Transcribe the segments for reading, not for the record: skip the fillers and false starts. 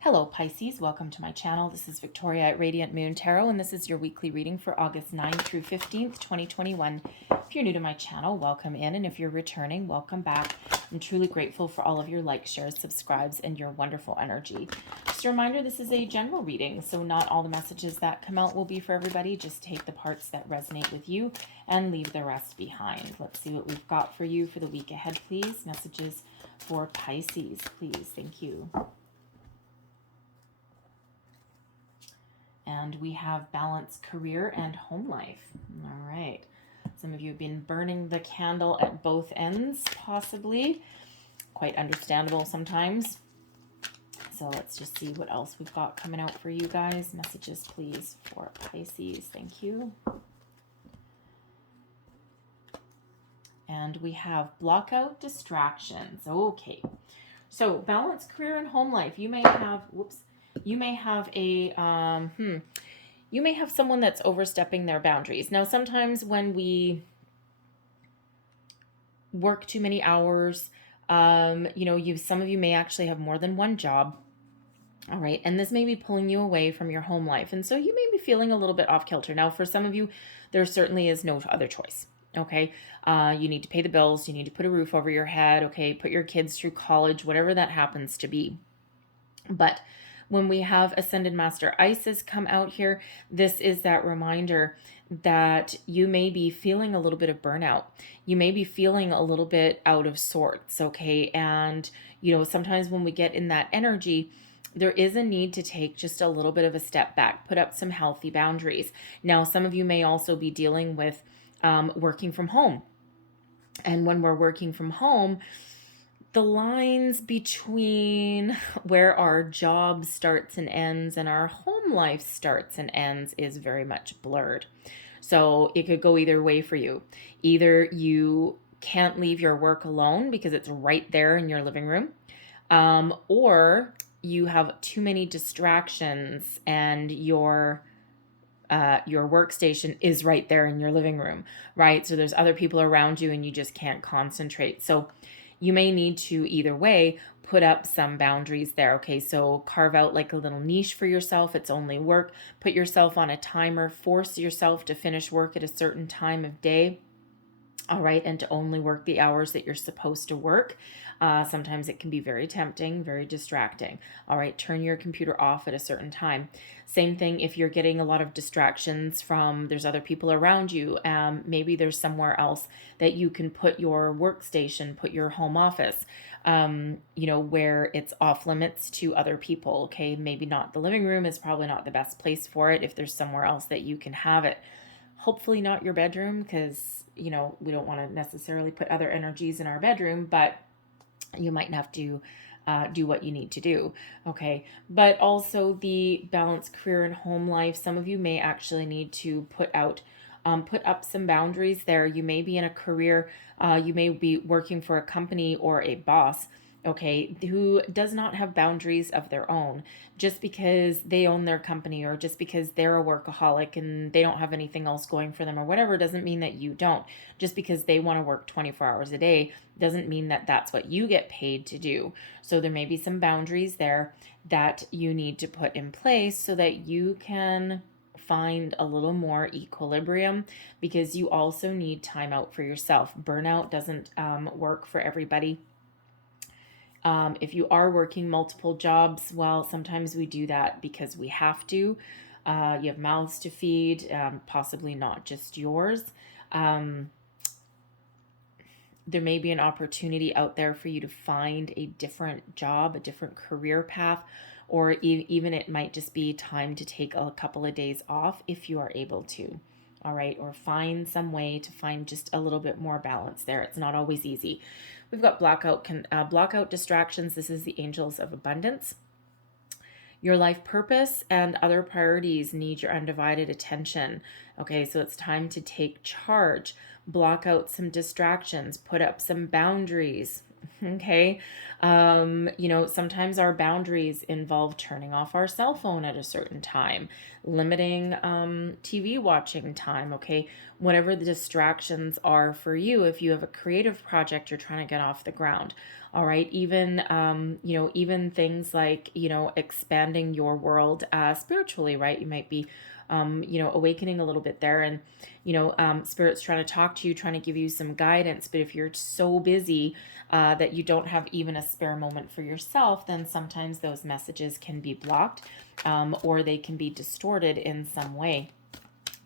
Hello Pisces, welcome to my channel. This is Victoria at Radiant Moon Tarot, and this is your weekly reading for August 9th through 15th, 2021. If you're new to my channel, welcome in, and if you're returning, welcome back. I'm truly grateful for all of your likes, shares, subscribes, and your wonderful energy. Just a reminder, this is a general reading, so not all the messages that come out will be for everybody. Just take the parts that resonate with you and leave the rest behind. Let's see what we've got for you for the week ahead, please. Messages for Pisces, please. Thank you. And we have balance, career, and home life. All right. Some of you have been burning the candle at both ends, possibly. Quite understandable sometimes. So let's just see what else we've got coming out for you guys. Messages, please, for Pisces. Thank you. And we have block out distractions. Okay. So balance, career, and home life. You may have, you may have a, you may have someone that's overstepping their boundaries. Now, sometimes when we work too many hours, some of you may actually have more than one job. All right. And this may be pulling you away from your home life. And so you may be feeling a little bit off kilter. Now, for some of you, there certainly is no other choice. Okay. You need to pay the bills. You need to put a roof over your head. Okay. Put your kids through college, whatever that happens to be. But when we have Ascended Master Isis come out here, this is that reminder that you may be feeling a little bit of burnout. You may be feeling a little bit out of sorts, okay? And, sometimes when we get in that energy, there is a need to take just a little bit of a step back, put up some healthy boundaries. Now, some of you may also be dealing with working from home. And when we're working from home, the lines between where our job starts and ends and our home life starts and ends is very much blurred. So it could go either way for you. Either you can't leave your work alone because it's right there in your living room, or you have too many distractions and your workstation is right there in your living room, right? So there's other people around you and you just can't concentrate. So you may need to either way put up some boundaries there. Okay, so carve out like a little niche for yourself. It's only work. Put yourself on a timer. Force yourself to finish work at a certain time of day. All right, and to only work the hours that you're supposed to work. Sometimes it can be very tempting, very distracting. All right, turn your computer off at a certain time. Same thing if you're getting a lot of distractions from there's other people around you. Maybe there's somewhere else that you can put your workstation, put your home office, where it's off limits to other people. Okay, maybe not the living room is probably not the best place for it if there's somewhere else that you can have it. Hopefully not your bedroom because, we don't want to necessarily put other energies in our bedroom, but you might have to do what you need to do. Okay. But also the balanced career and home life. Some of you may actually need to put up some boundaries there. You may be in a career, you may be working for a company or a boss, okay, who does not have boundaries of their own. Just because they own their company or just because they're a workaholic and they don't have anything else going for them or whatever doesn't mean that you don't. Just because they want to work 24 hours a day doesn't mean that that's what you get paid to do. So there may be some boundaries there that you need to put in place so that you can find a little more equilibrium, because you also need time out for yourself. Burnout doesn't work for everybody. If you are working multiple jobs, well, sometimes we do that because we have to. You have mouths to feed, possibly not just yours. There may be an opportunity out there for you to find a different job, a different career path, or even it might just be time to take a couple of days off if you are able to. All right, or find some way to find just a little bit more balance there. It's not always easy. We've got blockout distractions. This is the angels of abundance. Your life purpose and other priorities need your undivided attention. Okay, so it's time to take charge. Block out some distractions. Put up some boundaries. Okay. Sometimes our boundaries involve turning off our cell phone at a certain time, limiting TV watching time. Okay. Whatever the distractions are for you, if you have a creative project you're trying to get off the ground. All right. Even things like, expanding your world spiritually, right? You might be awakening a little bit there, and spirit's trying to talk to you, trying to give you some guidance. But if you're so busy that you don't have even a spare moment for yourself, then sometimes those messages can be blocked, or they can be distorted in some way.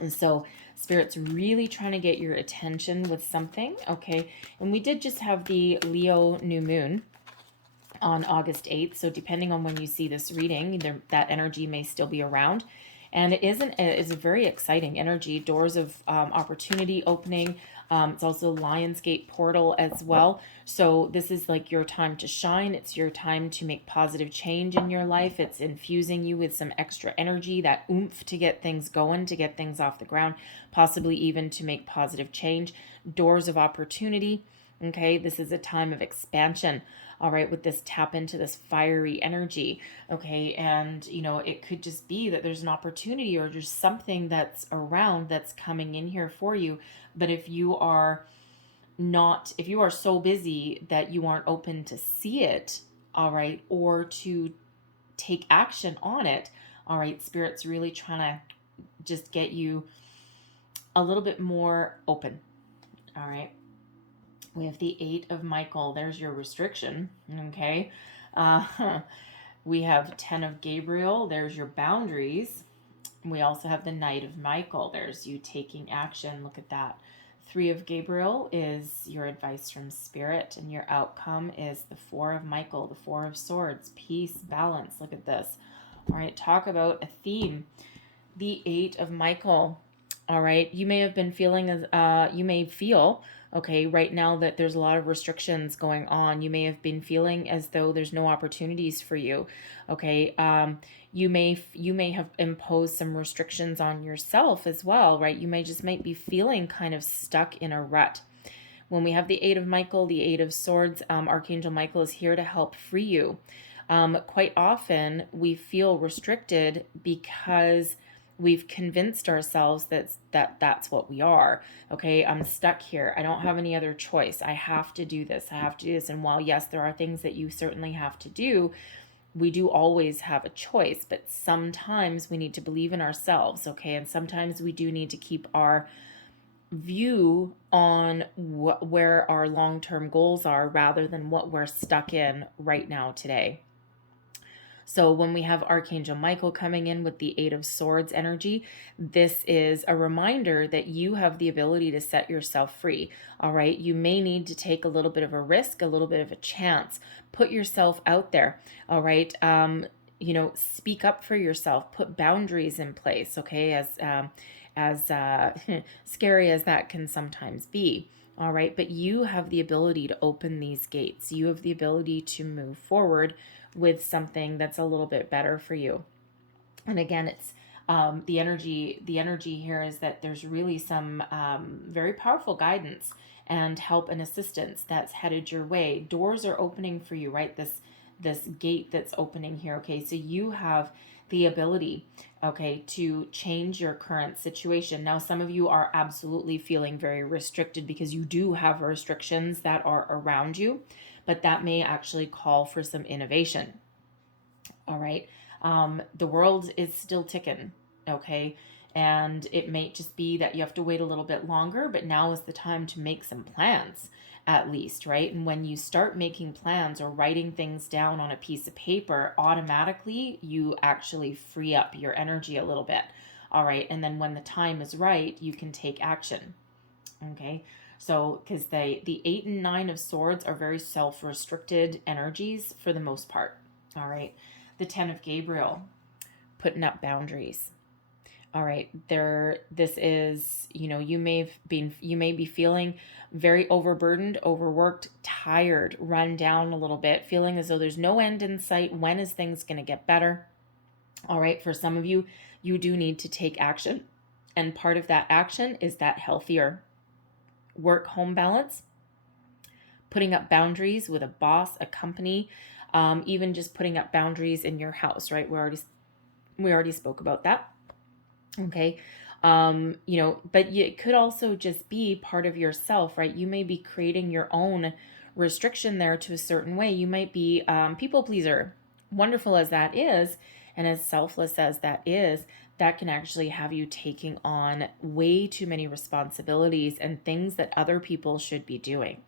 And so spirit's really trying to get your attention with something. Okay. And we did just have the Leo new moon on August 8th. So depending on when you see this reading, that energy may still be around. And it's a very exciting energy. Doors of opportunity opening. It's also Lionsgate portal as well. So this is like your time to shine. It's your time to make positive change in your life. It's infusing you with some extra energy, that oomph to get things going, to get things off the ground, possibly even to make positive change. Doors of opportunity. Okay, this is a time of expansion. All right, with this tap into this fiery energy. Okay, and it could just be that there's an opportunity or just something that's around that's coming in here for you. But if you are so busy that you aren't open to see it, all right, or to take action on it, all right, spirit's really trying to just get you a little bit more open. All right. We have the 8 of Michael. There's your restriction. Okay. We have 10 of Gabriel. There's your boundaries. We also have the Knight of Michael. There's you taking action. Look at that. 3 of Gabriel is your advice from spirit, and your outcome is the 4 of Michael, the 4 of Swords, peace, balance. Look at this. All right, talk about a theme. The 8 of Michael. All right, you may have been feeling you may feel, okay, right now that there's a lot of restrictions going on. You may have been feeling as though there's no opportunities for you. Okay, you may have imposed some restrictions on yourself as well, right? You might be feeling kind of stuck in a rut. When we have the 8 of Michael, the 8 of Swords, Archangel Michael is here to help free you. Quite often we feel restricted because we've convinced ourselves that's what we are. Okay, I'm stuck here. I don't have any other choice. I have to do this. I have to do this. And while yes, there are things that you certainly have to do, we do always have a choice, but sometimes we need to believe in ourselves. Okay, and sometimes we do need to keep our view on where our long-term goals are rather than what we're stuck in right now today. So when we have Archangel Michael coming in with the 8 of Swords energy, this is a reminder that you have the ability to set yourself free. All right. You may need to take a little bit of a risk, a little bit of a chance, put yourself out there. All right. Speak up for yourself, put boundaries in place. Okay. As scary as that can sometimes be. All right. But you have the ability to open these gates. You have the ability to move forward with something that's a little bit better for you. And again, it's the energy here is that there's really some very powerful guidance and help and assistance that's headed your way. Doors are opening for you, right? This gate that's opening here. Okay, so you have the ability, okay, to change your current situation. Now, some of you are absolutely feeling very restricted because you do have restrictions that are around you, but that may actually call for some innovation. All right. The world is still ticking. Okay. And it may just be that you have to wait a little bit longer, but now is the time to make some plans at least, right? And when you start making plans or writing things down on a piece of paper, automatically you actually free up your energy a little bit. All right. And then when the time is right, you can take action. Okay. So, because the 8 and 9 of Swords are very self-restricted energies for the most part. All right. The 10 of Gabriel, putting up boundaries. All right. This is, you may be feeling very overburdened, overworked, tired, run down a little bit, feeling as though there's no end in sight. When is things going to get better? All right. For some of you, you do need to take action. And part of that action is that healthier work-home balance. putting up boundaries with a boss, a company, even just putting up boundaries in your house, right? We already spoke about that. Okay. But it could also just be part of yourself, right? You may be creating your own restriction there to a certain way. You might be people pleaser, wonderful as that is, and as selfless as that is, that can actually have you taking on way too many responsibilities and things that other people should be doing.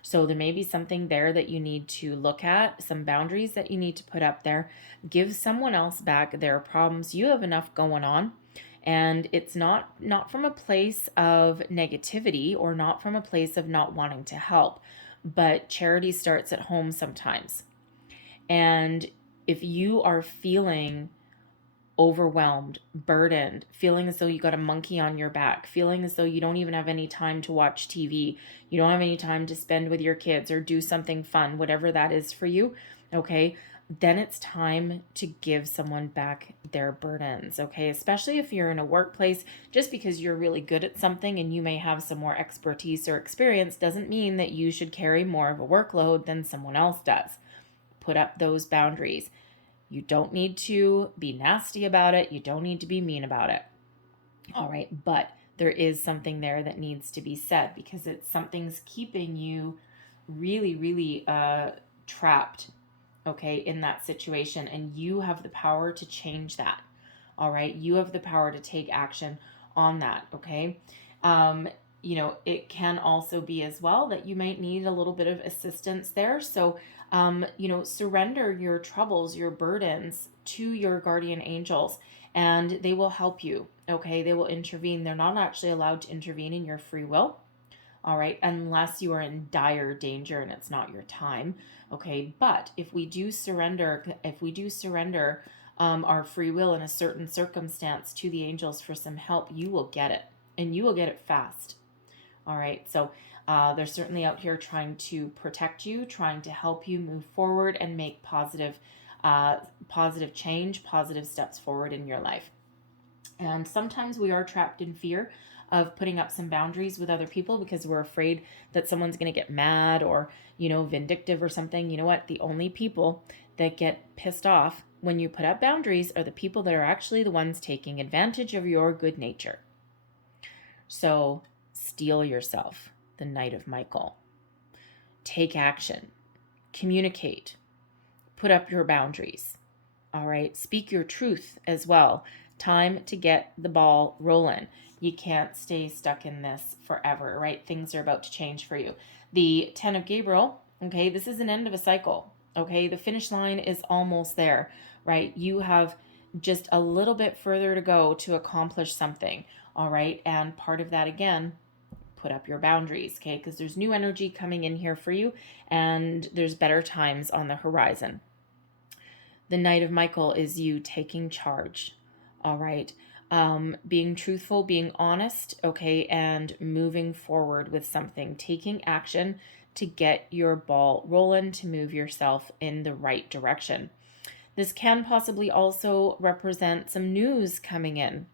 So there may be something there that you need to look at, some boundaries that you need to put up there. Give someone else back their problems. You have enough going on. And it's not from a place of negativity or not from a place of not wanting to help, but charity starts at home sometimes. And if you are feeling overwhelmed, burdened, feeling as though you got a monkey on your back, feeling as though you don't even have any time to watch TV, you don't have any time to spend with your kids or do something fun, whatever that is for you, okay, then it's time to give someone back their burdens, okay? Especially if you're in a workplace, just because you're really good at something and you may have some more expertise or experience doesn't mean that you should carry more of a workload than someone else does. Put up those boundaries. You don't need to be nasty about it. You don't need to be mean about it. All right. But there is something there that needs to be said because something's keeping you really, really trapped, okay, in that situation. And you have the power to change that. All right. You have the power to take action on that. Okay. It can also be as well that you might need a little bit of assistance there. So, surrender your troubles, your burdens to your guardian angels, and they will help you. Okay. They will intervene. They're not actually allowed to intervene in your free will. All right. Unless you are in dire danger and it's not your time. Okay. But if we do surrender, our free will in a certain circumstance to the angels for some help, you will get it, and you will get it fast. All right. So they're certainly out here trying to protect you, trying to help you move forward and make positive change, positive steps forward in your life. And sometimes we are trapped in fear of putting up some boundaries with other people because we're afraid that someone's going to get mad or, vindictive or something. You know what? The only people that get pissed off when you put up boundaries are the people that are actually the ones taking advantage of your good nature. So steel yourself, the Knight of Michael. Take action. Communicate. Put up your boundaries. All right. Speak your truth as well. Time to get the ball rolling. You can't stay stuck in this forever, right? Things are about to change for you. The 10 of Gabriel, okay, this is an end of a cycle, okay? The finish line is almost there, right? You have just a little bit further to go to accomplish something, all right? And part of that, again, put up your boundaries, okay? Because there's new energy coming in here for you, and there's better times on the horizon. The Knight of Michael is you taking charge, all right? Being truthful, being honest, okay, and moving forward with something, taking action to get your ball rolling, to move yourself in the right direction. This can possibly also represent some news coming in.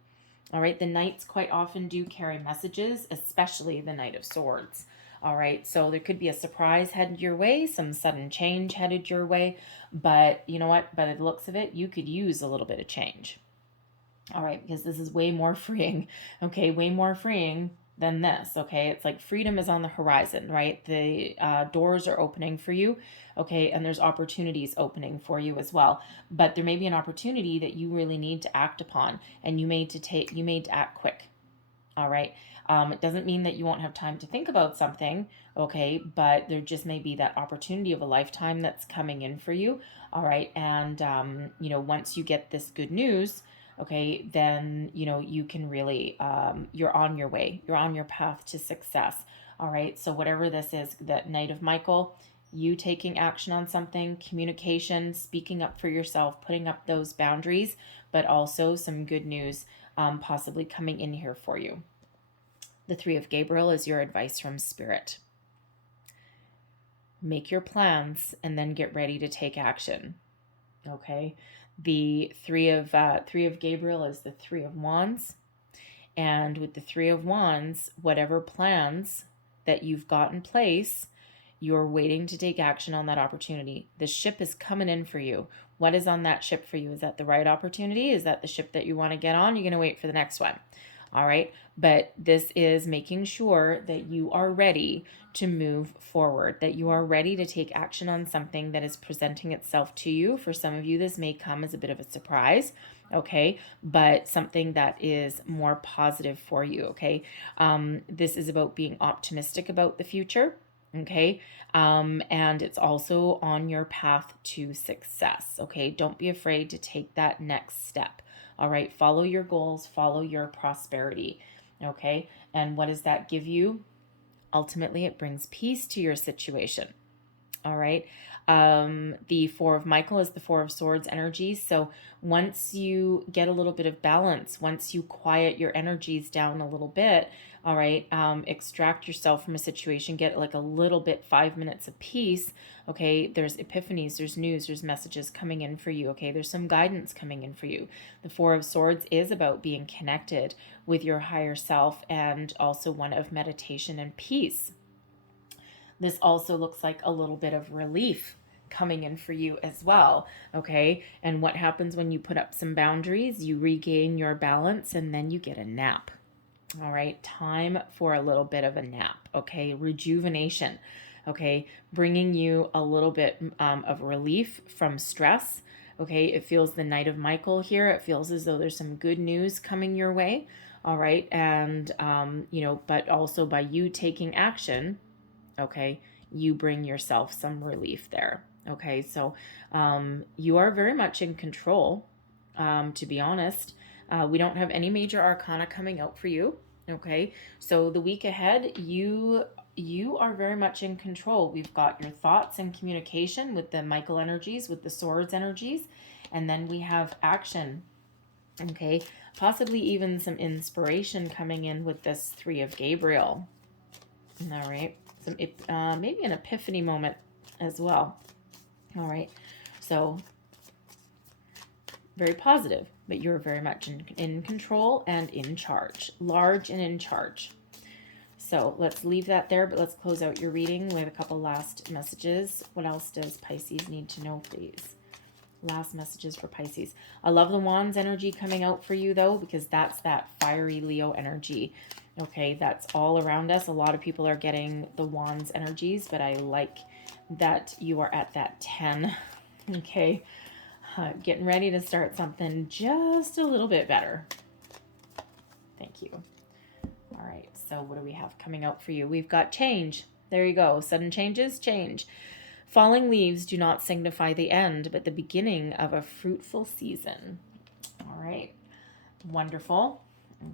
All right, the knights quite often do carry messages, especially the Knight of Swords. All right, so there could be a surprise headed your way, some sudden change headed your way, but you know what? By the looks of it, you could use a little bit of change. All right, because this is way more freeing, okay, way more freeing than this, okay? It's like freedom is on the horizon, right? The doors are opening for you, okay, and there's opportunities opening for you as well. But there may be an opportunity that you really need to act upon, and you made to act quick. All right. It doesn't mean that you won't have time to think about something, okay, but there just may be that opportunity of a lifetime that's coming in for you. All right. And once you get this good news, okay, then you can really you're on your way, you're on your path to success. All right, so whatever this is, that Knight of Michael, you taking action on something, communication, speaking up for yourself, putting up those boundaries, but also some good news possibly coming in here for you. The 3 of Gabriel is your advice from Spirit. Make your plans and then get ready to take action. Okay. The 3 of Gabriel is the 3 of Wands. And with the 3 of Wands, whatever plans that you've got in place, You're waiting to take action on that opportunity. The ship is coming in for you. What is on that ship for you? Is that the right opportunity? Is that the ship that you want to get on? You're going to wait for the next one. All right. But this is making sure that you are ready to move forward, that you are ready to take action on something that is presenting itself to you. For some of you, this may come as a bit of a surprise. Okay. But something that is more positive for you. Okay. This is about being optimistic about the future. Okay. And it's also on your path to success. Okay. Don't be afraid to take that next step. All right. Follow your goals, follow your prosperity. Okay. And what does that give you? Ultimately, it brings peace to your situation. All right. The Four of Michael is the Four of Swords energy. So once you get a little bit of balance, once you quiet your energies down a little bit, all right, extract yourself from a situation, get like a little bit, 5 minutes of peace. Okay. There's epiphanies, there's news, there's messages coming in for you. Okay. There's some guidance coming in for you. The Four of Swords is about being connected with your higher self and also one of meditation and peace. This also looks like a little bit of relief coming in for you as well. Okay. And what happens when you put up some boundaries? You regain your balance and then you get a nap. All right. Time for a little bit of a nap. Okay. Rejuvenation. Okay. Bringing you a little bit of relief from stress. Okay. It feels the Knight of Michael here. It feels as though there's some good news coming your way. All right. And, but also by you taking action, okay, you bring yourself some relief there. Okay, so you are very much in control, to be honest. We don't have any major arcana coming out for you. Okay, so the week ahead, you are very much in control. We've got your thoughts and communication with the Michael energies, with the Swords energies, and then we have action. Okay, possibly even some inspiration coming in with this Three of Gabriel. All right. Maybe an epiphany moment as well. All right. So very positive, but you're very much in control and in charge, large and in charge. So let's leave that there, but let's close out your reading with a couple last messages. What else does Pisces need to know, please? Last messages for Pisces. I love the Wands energy coming out for you, though, because that's that fiery Leo energy. Okay, that's all around us. A lot of people are getting the Wands energies, but I like that you are at that 10. Okay, getting ready to start something just a little bit better. Thank you. All right, so what do we have coming out for you? We've got change. There you go. Sudden changes, change. Falling leaves do not signify the end, but the beginning of a fruitful season. All right, wonderful.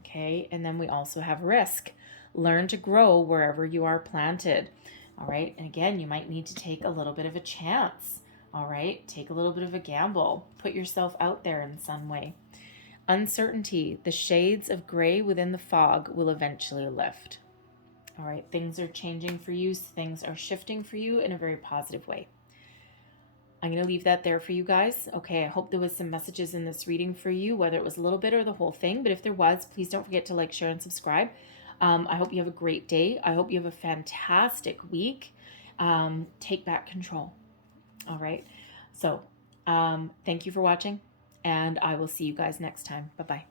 Okay, and then we also have risk. Learn to grow wherever you are planted. All right, and again, you might need to take a little bit of a chance. All right, take a little bit of a gamble. Put yourself out there in some way. Uncertainty. The shades of gray within the fog will eventually lift. All right, things are changing for you. Things are shifting for you in a very positive way. I'm going to leave that there for you guys. Okay, I hope there was some messages in this reading for you, whether it was a little bit or the whole thing. But if there was, please don't forget to like, share, and subscribe. I hope you have a great day. I hope you have a fantastic week. Take back control. All right. So thank you for watching, and I will see you guys next time. Bye-bye.